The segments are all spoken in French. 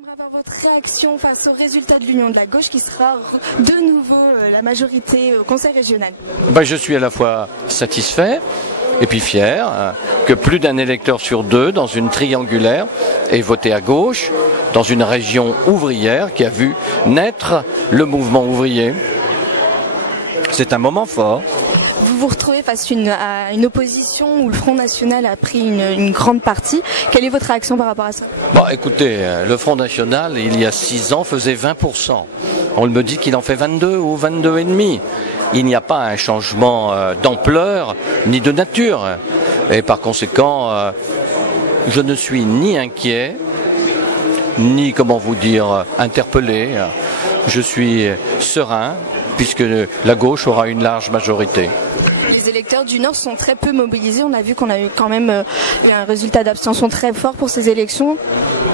aimerait avoir votre réaction face au résultat de l'Union de la gauche qui sera de nouveau la majorité au Conseil régional. Je suis à la fois satisfait et puis fier que plus d'un électeur sur deux dans une triangulaire ait voté à gauche dans une région ouvrière qui a vu naître le mouvement ouvrier. C'est un moment fort. Vous vous retrouvez face à une opposition où le Front National a pris une grande partie. Quelle est votre réaction par rapport à ça? Écoutez, le Front National, il y a 6 ans, faisait 20%. On me dit qu'il en fait 22 ou 22,5%. Il n'y a pas un changement d'ampleur ni de nature. Et par conséquent, je ne suis ni inquiet, ni, interpellé. Je suis serein, puisque la gauche aura une large majorité. Les électeurs du Nord sont très peu mobilisés. On a vu qu'on a eu quand même un résultat d'abstention très fort pour ces élections.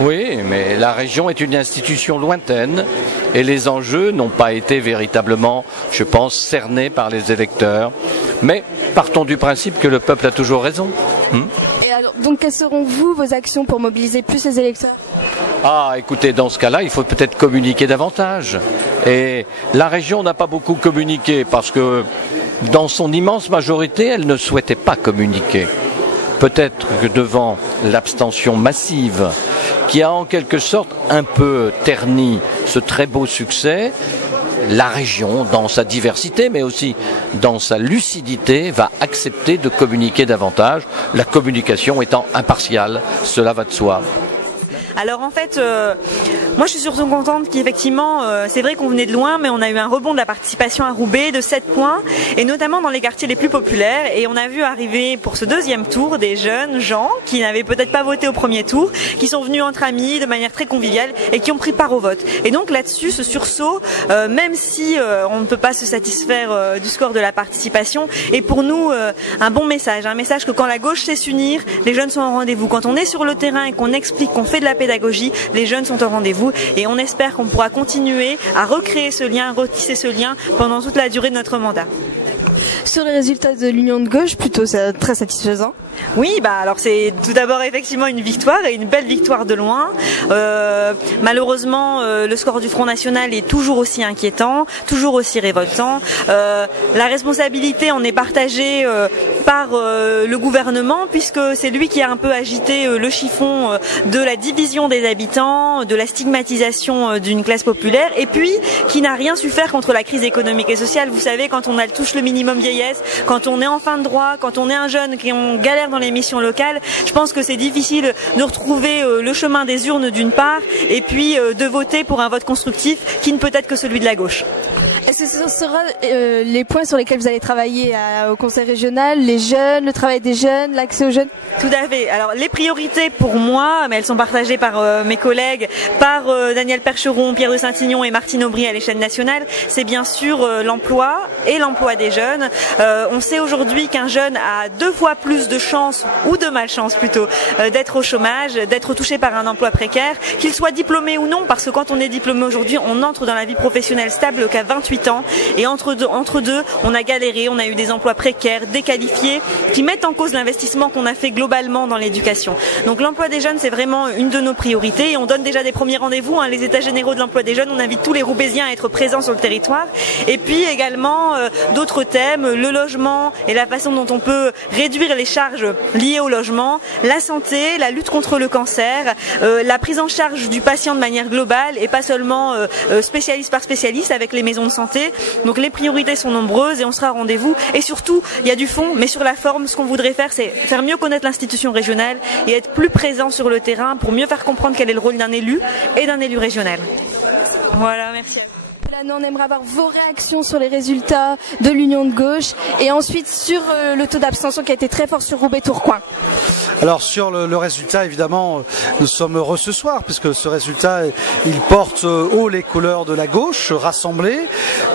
Oui, mais la région est une institution lointaine et les enjeux n'ont pas été véritablement, je pense, cernés par les électeurs. Mais partons du principe que le peuple a toujours raison. Et alors, donc, quelles seront vos actions pour mobiliser plus les électeurs? Écoutez, dans ce cas-là, il faut peut-être communiquer davantage. Et la région n'a pas beaucoup communiqué parce que dans son immense majorité, elle ne souhaitait pas communiquer. Peut-être que devant l'abstention massive, qui a en quelque sorte un peu terni ce très beau succès, la région, dans sa diversité, mais aussi dans sa lucidité, va accepter de communiquer davantage, la communication étant impartiale, cela va de soi. Alors en fait, moi je suis surtout contente qu'effectivement, c'est vrai qu'on venait de loin, mais on a eu un rebond de la participation à Roubaix de 7 points, et notamment dans les quartiers les plus populaires, et on a vu arriver pour ce deuxième tour des jeunes gens qui n'avaient peut-être pas voté au premier tour, qui sont venus entre amis de manière très conviviale et qui ont pris part au vote. Et donc là-dessus, ce sursaut, même si on ne peut pas se satisfaire du score de la participation, est pour nous un bon message, un message que quand la gauche sait s'unir, les jeunes sont au rendez-vous. Quand on est sur le terrain et qu'on explique, qu'on fait de la pédagogie, les jeunes sont au rendez-vous et on espère qu'on pourra continuer à recréer ce lien, à retisser ce lien pendant toute la durée de notre mandat. Sur les résultats de l'Union de gauche, plutôt très satisfaisant. Oui, alors c'est tout d'abord effectivement une victoire et une belle victoire de loin. Malheureusement, le score du Front National est toujours aussi inquiétant, toujours aussi révoltant. La responsabilité en est partagée par le gouvernement, puisque c'est lui qui a un peu agité le chiffon de la division des habitants, de la stigmatisation d'une classe populaire, et puis qui n'a rien su faire contre la crise économique et sociale. Vous savez, quand on touche le minimum vieillesse, quand on est en fin de droit, quand on est un jeune qui galère dans les missions locales, je pense que c'est difficile de retrouver le chemin des urnes d'une part, et puis de voter pour un vote constructif qui ne peut être que celui de la gauche. Est-ce que ce sera les points sur lesquels vous allez travailler au Conseil régional, les jeunes, le travail des jeunes, l'accès aux jeunes? Tout à fait. Alors les priorités pour moi, mais elles sont partagées par mes collègues, par Daniel Percheron, Pierre de Saint-Ignon et Martine Aubry à l'échelle nationale, c'est bien sûr l'emploi et l'emploi des jeunes. On sait aujourd'hui qu'un jeune a 2 fois plus de chances, ou de malchance plutôt, d'être au chômage, d'être touché par un emploi précaire, qu'il soit diplômé ou non, parce que quand on est diplômé aujourd'hui, on entre dans la vie professionnelle stable qu'à 28 ans, et entre deux, on a galéré, on a eu des emplois précaires, déqualifiés, qui mettent en cause l'investissement qu'on a fait globalement dans l'éducation. Donc l'emploi des jeunes, c'est vraiment une de nos priorités, et on donne déjà des premiers rendez-vous, les états généraux de l'emploi des jeunes, on invite tous les Roubaisiens à être présents sur le territoire, et puis également d'autres thèmes, le logement et la façon dont on peut réduire les charges liées au logement, la santé, la lutte contre le cancer, la prise en charge du patient de manière globale et pas seulement spécialiste par spécialiste avec les maisons de santé. Donc les priorités sont nombreuses et on sera au rendez-vous. Et surtout, il y a du fond, mais sur la forme, ce qu'on voudrait faire, c'est faire mieux connaître l'institution régionale et être plus présent sur le terrain pour mieux faire comprendre quel est le rôle d'un élu et d'un élu régional. Voilà, merci. Là, on aimerait avoir vos réactions sur les résultats de l'Union de gauche et ensuite sur le taux d'abstention qui a été très fort sur Roubaix-Tourcoing. Alors sur le résultat, évidemment, nous sommes heureux ce soir puisque ce résultat, il porte haut les couleurs de la gauche rassemblée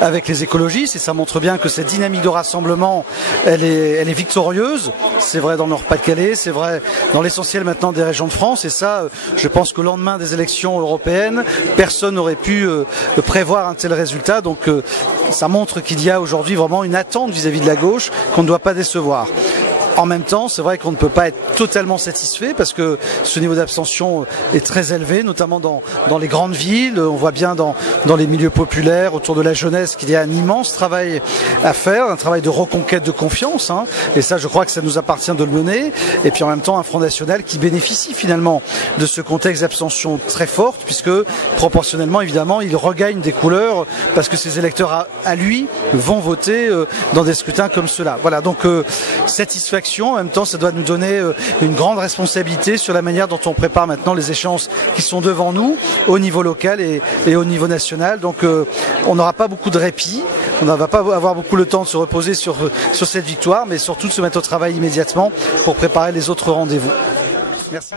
avec les écologistes et ça montre bien que cette dynamique de rassemblement, elle est victorieuse. C'est vrai dans le Nord-Pas-de-Calais, c'est vrai dans l'essentiel maintenant des régions de France et ça, je pense qu'au lendemain des élections européennes, personne n'aurait pu prévoir un tel résultat. Donc ça montre qu'il y a aujourd'hui vraiment une attente vis-à-vis de la gauche qu'on ne doit pas décevoir. En même temps, c'est vrai qu'on ne peut pas être totalement satisfait parce que ce niveau d'abstention est très élevé, notamment dans les grandes villes. On voit bien dans les milieux populaires, autour de la jeunesse, qu'il y a un immense travail à faire, un travail de reconquête de confiance. Et ça, je crois que ça nous appartient de le mener. Et puis en même temps, un Front National qui bénéficie finalement de ce contexte d'abstention très forte, puisque proportionnellement, évidemment, il regagne des couleurs parce que ses électeurs à lui vont voter dans des scrutins comme cela. Voilà, donc satisfaction. En même temps, ça doit nous donner une grande responsabilité sur la manière dont on prépare maintenant les échéances qui sont devant nous au niveau local et au niveau national. Donc on n'aura pas beaucoup de répit, on ne va pas avoir beaucoup le temps de se reposer sur cette victoire, mais surtout de se mettre au travail immédiatement pour préparer les autres rendez-vous. Merci.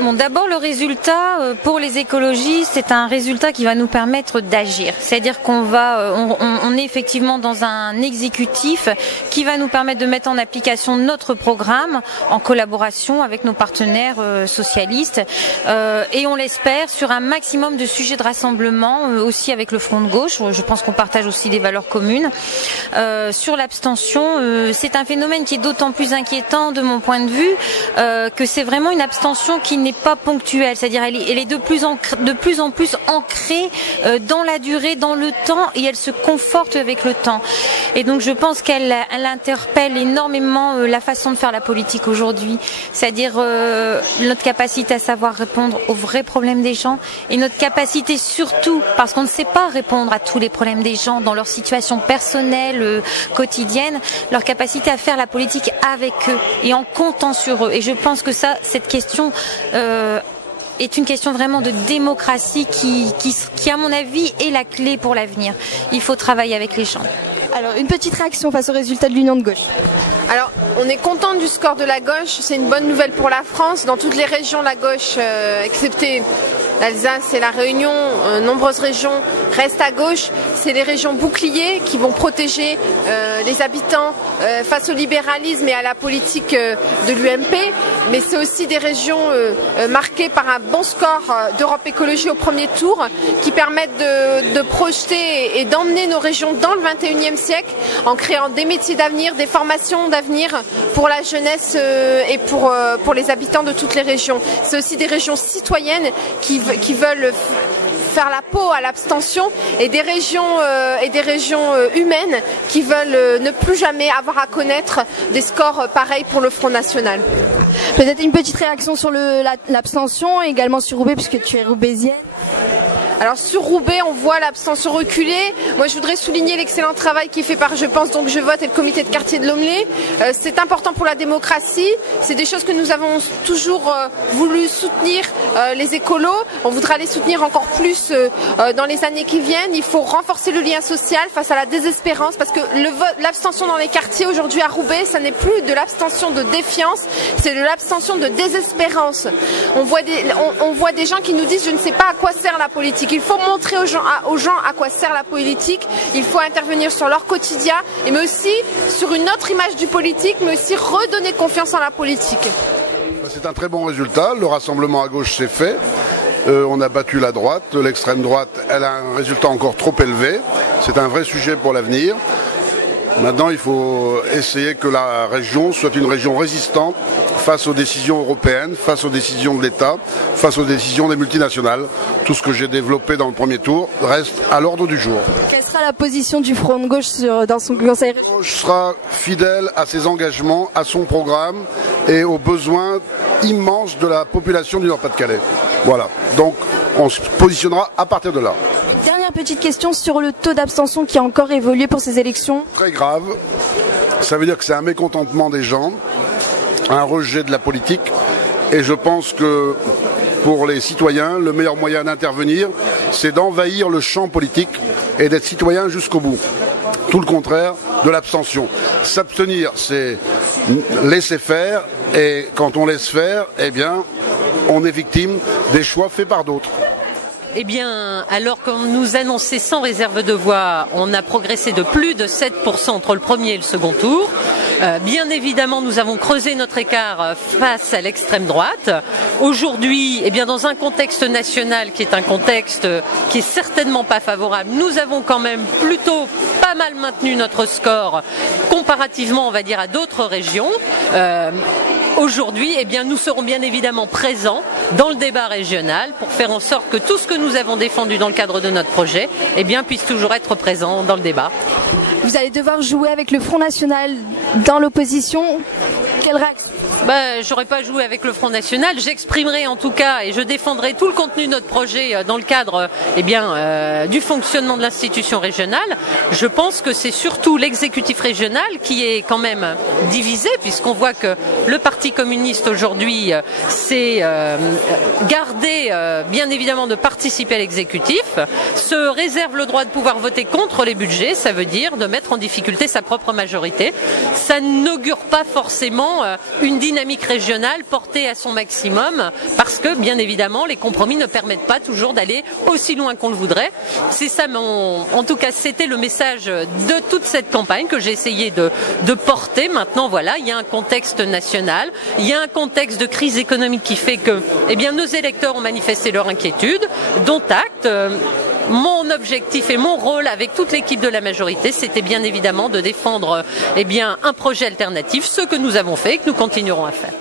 Bon, d'abord, le résultat pour les écologistes, c'est un résultat qui va nous permettre d'agir. C'est-à-dire qu'on on est effectivement dans un exécutif qui va nous permettre de mettre en application notre programme en collaboration avec nos partenaires socialistes et on l'espère sur un maximum de sujets de rassemblement aussi avec le Front de gauche. Je pense qu'on partage aussi des valeurs communes. Sur l'abstention, c'est un phénomène qui est d'autant plus inquiétant de mon point de vue que c'est vraiment une abstention qui n'est pas ponctuelle, c'est-à-dire elle est de plus en plus ancrée dans la durée, dans le temps, et elle se conforte avec le temps. Et donc je pense qu'elle interpelle énormément la façon de faire la politique aujourd'hui, c'est-à-dire notre capacité à savoir répondre aux vrais problèmes des gens et notre capacité surtout, parce qu'on ne sait pas répondre à tous les problèmes des gens dans leur situation personnelle, quotidienne, leur capacité à faire la politique avec eux et en comptant sur eux. Et je pense que cette question est une question vraiment de démocratie qui, à mon avis, est la clé pour l'avenir. Il faut travailler avec les gens. Alors, une petite réaction face au résultat de l'Union de gauche. Alors, on est content du score de la gauche, c'est une bonne nouvelle pour la France. Dans toutes les régions, la gauche, excepté l'Alsace et la Réunion, nombreuses régions restent à gauche. C'est les régions boucliers qui vont protéger les habitants face au libéralisme et à la politique de l'UMP. Mais c'est aussi des régions marquées par un bon score d'Europe Écologie au premier tour qui permettent de projeter et d'emmener nos régions dans le 21e siècle en créant des métiers d'avenir, des formations d'avenir pour la jeunesse et pour les habitants de toutes les régions. C'est aussi des régions citoyennes qui veulent faire la peau à l'abstention et des régions humaines qui veulent ne plus jamais avoir à connaître des scores pareils pour le Front National. Peut-être une petite réaction sur l'abstention, également sur Roubaix, puisque tu es roubaisienne. Alors sur Roubaix, on voit l'abstention reculer. Moi, je voudrais souligner l'excellent travail qui est fait par Je pense donc je vote et le comité de quartier de Lomelé. C'est important pour la démocratie. C'est des choses que nous avons toujours voulu soutenir les écolos. On voudra les soutenir encore plus dans les années qui viennent. Il faut renforcer le lien social face à la désespérance parce que l'abstention dans les quartiers aujourd'hui à Roubaix, ça n'est plus de l'abstention de défiance, c'est de l'abstention de désespérance. On voit des gens qui nous disent je ne sais pas à quoi sert la politique. Il faut montrer aux gens à quoi sert la politique, il faut intervenir sur leur quotidien, mais aussi sur une autre image du politique, mais aussi redonner confiance en la politique. C'est un très bon résultat, le rassemblement à gauche s'est fait, on a battu la droite, l'extrême droite, elle a un résultat encore trop élevé, c'est un vrai sujet pour l'avenir. Maintenant, il faut essayer que la région soit une région résistante face aux décisions européennes, face aux décisions de l'État, face aux décisions des multinationales. Tout ce que j'ai développé dans le premier tour reste à l'ordre du jour. Quelle sera la position du Front de gauche dans son conseil régional ? La gauche sera fidèle à ses engagements, à son programme et aux besoins immenses de la population du Nord-Pas-de-Calais. Voilà. Donc, on se positionnera à partir de là. Dernière petite question sur le taux d'abstention qui a encore évolué pour ces élections. Très grave. Ça veut dire que c'est un mécontentement des gens, un rejet de la politique. Et je pense que pour les citoyens, le meilleur moyen d'intervenir, c'est d'envahir le champ politique et d'être citoyen jusqu'au bout. Tout le contraire de l'abstention. S'abstenir, c'est laisser faire. Et quand on laisse faire, eh bien, on est victime des choix faits par d'autres. Eh bien, alors qu'on nous annonçait sans réserve de voix, on a progressé de plus de 7% entre le premier et le second tour. Bien évidemment, nous avons creusé notre écart face à l'extrême droite. Aujourd'hui, eh bien, dans un contexte national qui est un contexte qui est certainement pas favorable, nous avons quand même plutôt pas mal maintenu notre score comparativement, on va dire, à d'autres régions. Aujourd'hui, eh bien, nous serons bien évidemment présents dans le débat régional pour faire en sorte que tout ce que nous avons défendu dans le cadre de notre projet, eh bien, puisse toujours être présent dans le débat. Vous allez devoir jouer avec le Front National dans l'opposition. Quelle réaction ? J'aurais pas joué avec le Front National. J'exprimerai en tout cas et je défendrai tout le contenu de notre projet dans le cadre du fonctionnement de l'institution régionale. Je pense que c'est surtout l'exécutif régional qui est quand même divisé, puisqu'on voit que le Parti communiste aujourd'hui s'est gardé bien évidemment de participer à l'exécutif, se réserve le droit de pouvoir voter contre les budgets, ça veut dire de mettre en difficulté sa propre majorité. Ça n'augure pas forcément une dynamique régionale portée à son maximum, parce que bien évidemment les compromis ne permettent pas toujours d'aller aussi loin qu'on le voudrait. C'est ça, en tout cas c'était le message de toute cette campagne que j'ai essayé de porter. Maintenant voilà, il y a un contexte national, il y a un contexte de crise économique qui fait que nos électeurs ont manifesté leur inquiétude, dont acte. Mon objectif et mon rôle avec toute l'équipe de la majorité, c'était bien évidemment de défendre un projet alternatif, ce que nous avons fait et que nous continuerons à faire.